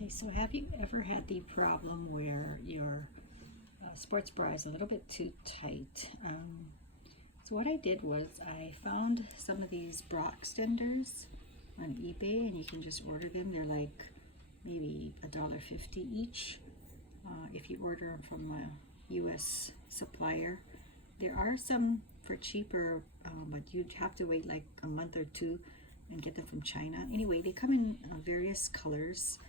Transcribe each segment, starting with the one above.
Okay, so have you ever had the problem where your sports bra is a little bit too tight? So what I did was I found some of these bra extenders on eBay, and you can just order them. They're like maybe $1.50 each if you order them from a US supplier. There are some for cheaper, but you'd have to wait like a month or two and get them from China. Anyway, they come in various colors,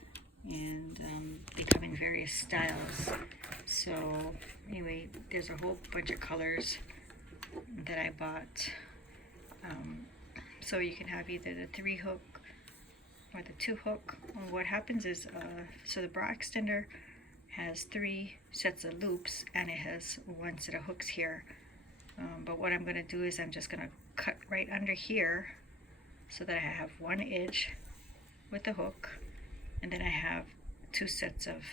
and they come in various styles. So anyway, there's a whole bunch of colors that I bought. So you can have either the 3-hook or the 2-hook. And what happens is, so the bra extender has 3 sets of loops, and it has 1 set of hooks here. But what I'm going to do is I'm just going to cut right under here so that I have 1 edge with the hook, and then I have 2 sets of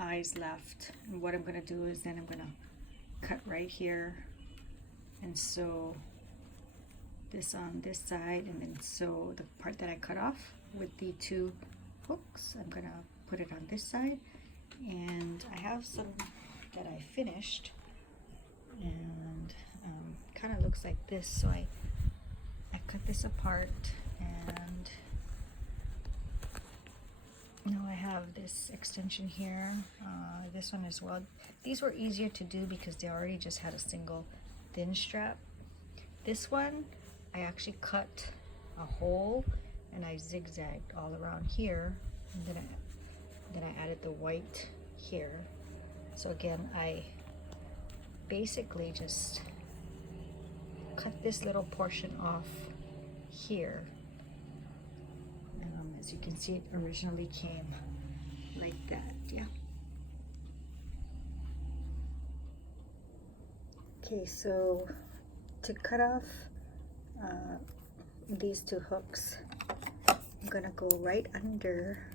eyes left. And what I'm going to do is then I'm going to cut right here and sew this on this side, and then sew the part that I cut off with the 2 hooks. I'm going to put it on this side, and I have some that I finished, and kind of looks like this. So I cut this apart, and now I have this extension here, this one as well. These were easier to do because they already just had a single thin strap. This one I actually cut a hole and I zigzagged all around here, and then I added the white here. So again, I basically just cut this little portion off here. As you can see, it originally came like that, yeah. Okay, so to cut off these 2 hooks, I'm gonna go right under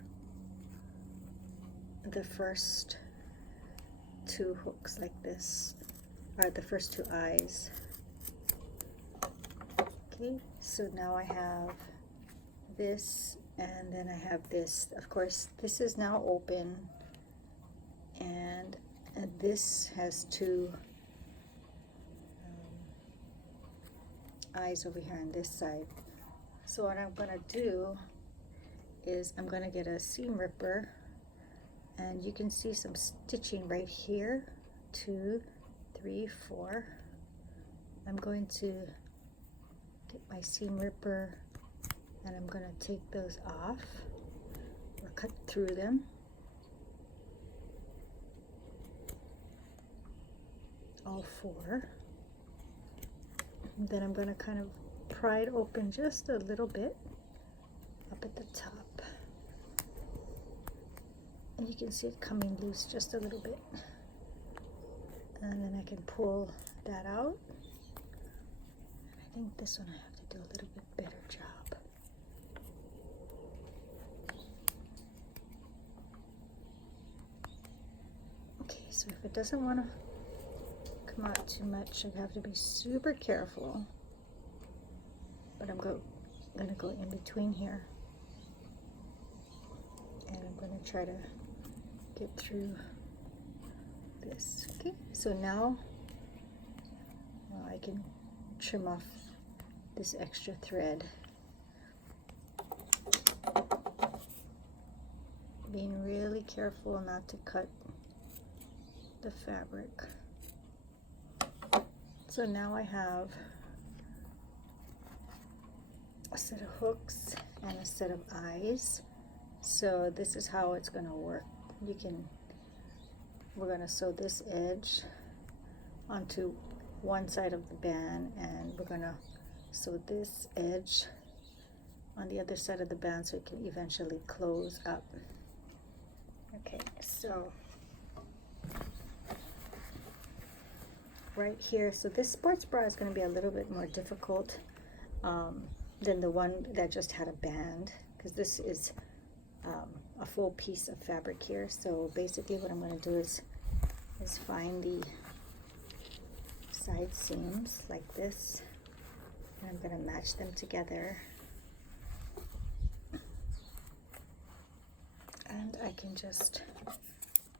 the first 2 hooks like this, or the first 2 eyes. Okay, so now I have this, and then I have this. Of course, this is now open, and this has 2 eyes over here on this side. So what I'm gonna do is I'm gonna get a seam ripper, and you can see some stitching right here, 2, 3, 4. I'm going to get my seam ripper, and I'm going to take those off or cut through them. All 4. And then I'm going to kind of pry it open just a little bit up at the top. And you can see it coming loose just a little bit. And then I can pull that out. And I think this one I have to do a little bit better job. Okay, so if it doesn't want to come out too much, I have to be super careful. But I'm going to go in between here. And I'm going to try to get through this. Okay, so now I can trim off this extra thread. Being really careful not to cut the fabric. So now I have a set of hooks and a set of eyes. So this is how it's going to work. We're going to sew this edge onto one side of the band, and we're going to sew this edge on the other side of the band so it can eventually close up. Okay, so right here, so this sports bra is going to be a little bit more difficult than the one that just had a band, because this is a full piece of fabric here. So basically what I'm going to do is find the side seams like this, and I'm going to match them together. I can just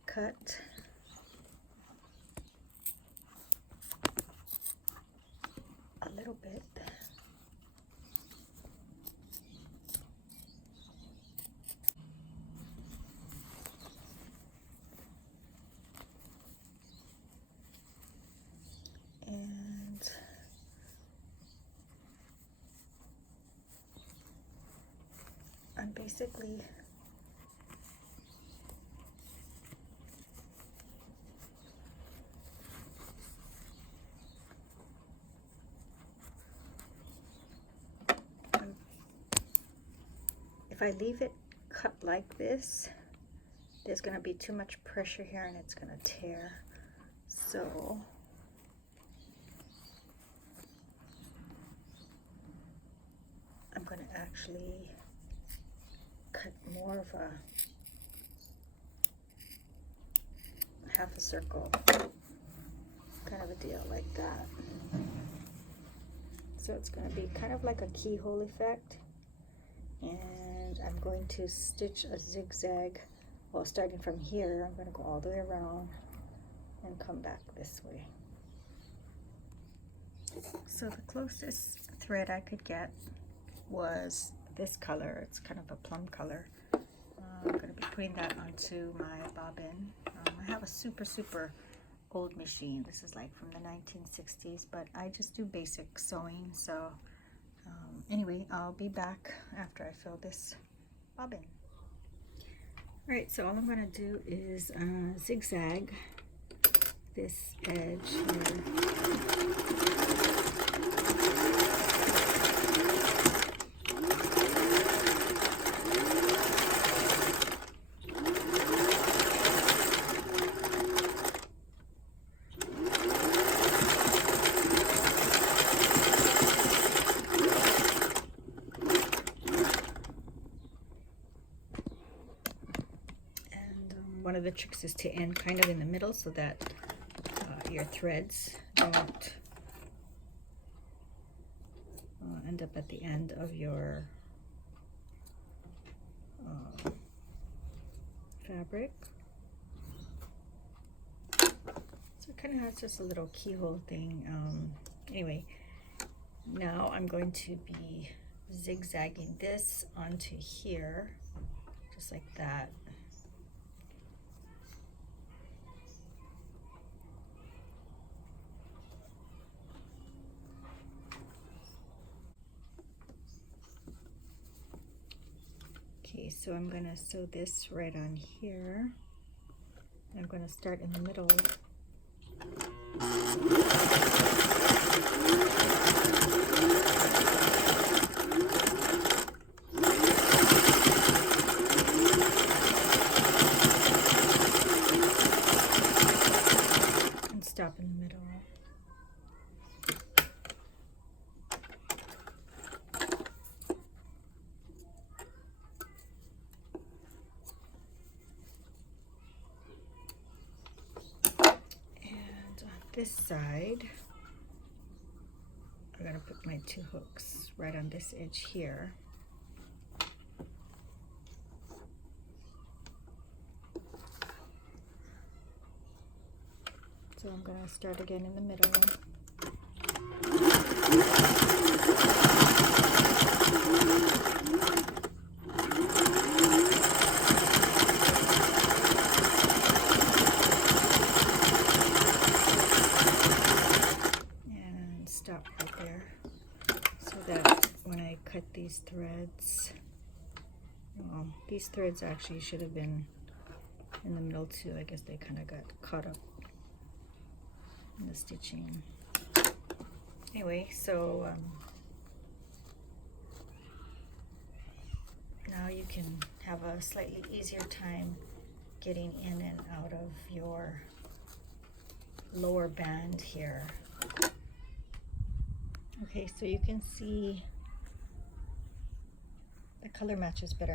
cut a little bit. And I'm basically if I leave it cut like this, there's going to be too much pressure here and it's going to tear. So I'm going to actually cut more of a half a circle, kind of a deal like that. So it's going to be kind of like a keyhole effect. And I'm going to stitch a zigzag. Well, starting from here, I'm going to go all the way around and come back this way. So the closest thread I could get was this color. It's kind of a plum color. I'm going to be putting that onto my bobbin. I have a super old machine. This is like from the 1960s, but I just do basic sewing. So anyway, I'll be back after I fill this bobbin. Alright, so all I'm going to do is zigzag this edge here. One of the tricks is to end kind of in the middle so that your threads don't end up at the end of your fabric. So it kind of has just a little keyhole thing. Anyway, now I'm going to be zigzagging this onto here, just like that. Okay, so I'm going to sew this right on here. I'm going to start in the middle. And stop in the middle. This side, I'm going to put my 2 hooks right on this edge here. So I'm going to start again in the middle. Stop right there, so that when I cut these threads, well, these threads actually should have been in the middle too. I guess they kind of got caught up in the stitching. Anyway, so now you can have a slightly easier time getting in and out of your lower band here. Okay, so you can see the color matches better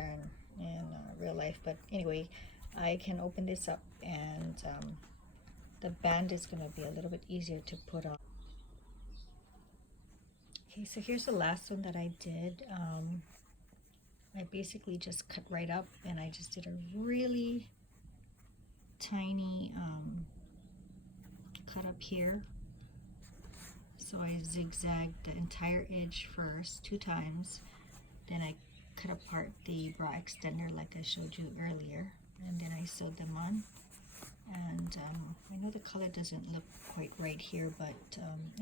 in real life, but anyway, I can open this up and the band is going to be a little bit easier to put on. Okay, so here's the last one that I did. I basically just cut right up, and I just did a really tiny cut up here. So I zigzagged the entire edge first 2 times, then I cut apart the bra extender like I showed you earlier, and then I sewed them on. And I know the color doesn't look quite right here, but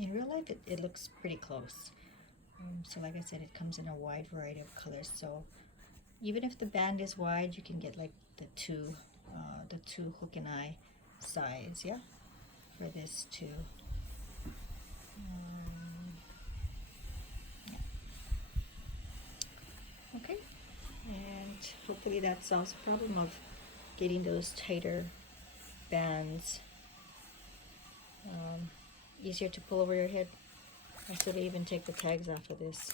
in real life it looks pretty close. So like I said, it comes in a wide variety of colors, so even if the band is wide, you can get like the two hook and eye size, yeah, for this too. Yeah. Okay, and hopefully that solves the problem of getting those tighter bands. Easier to pull over your head. I should even take the tags off of this.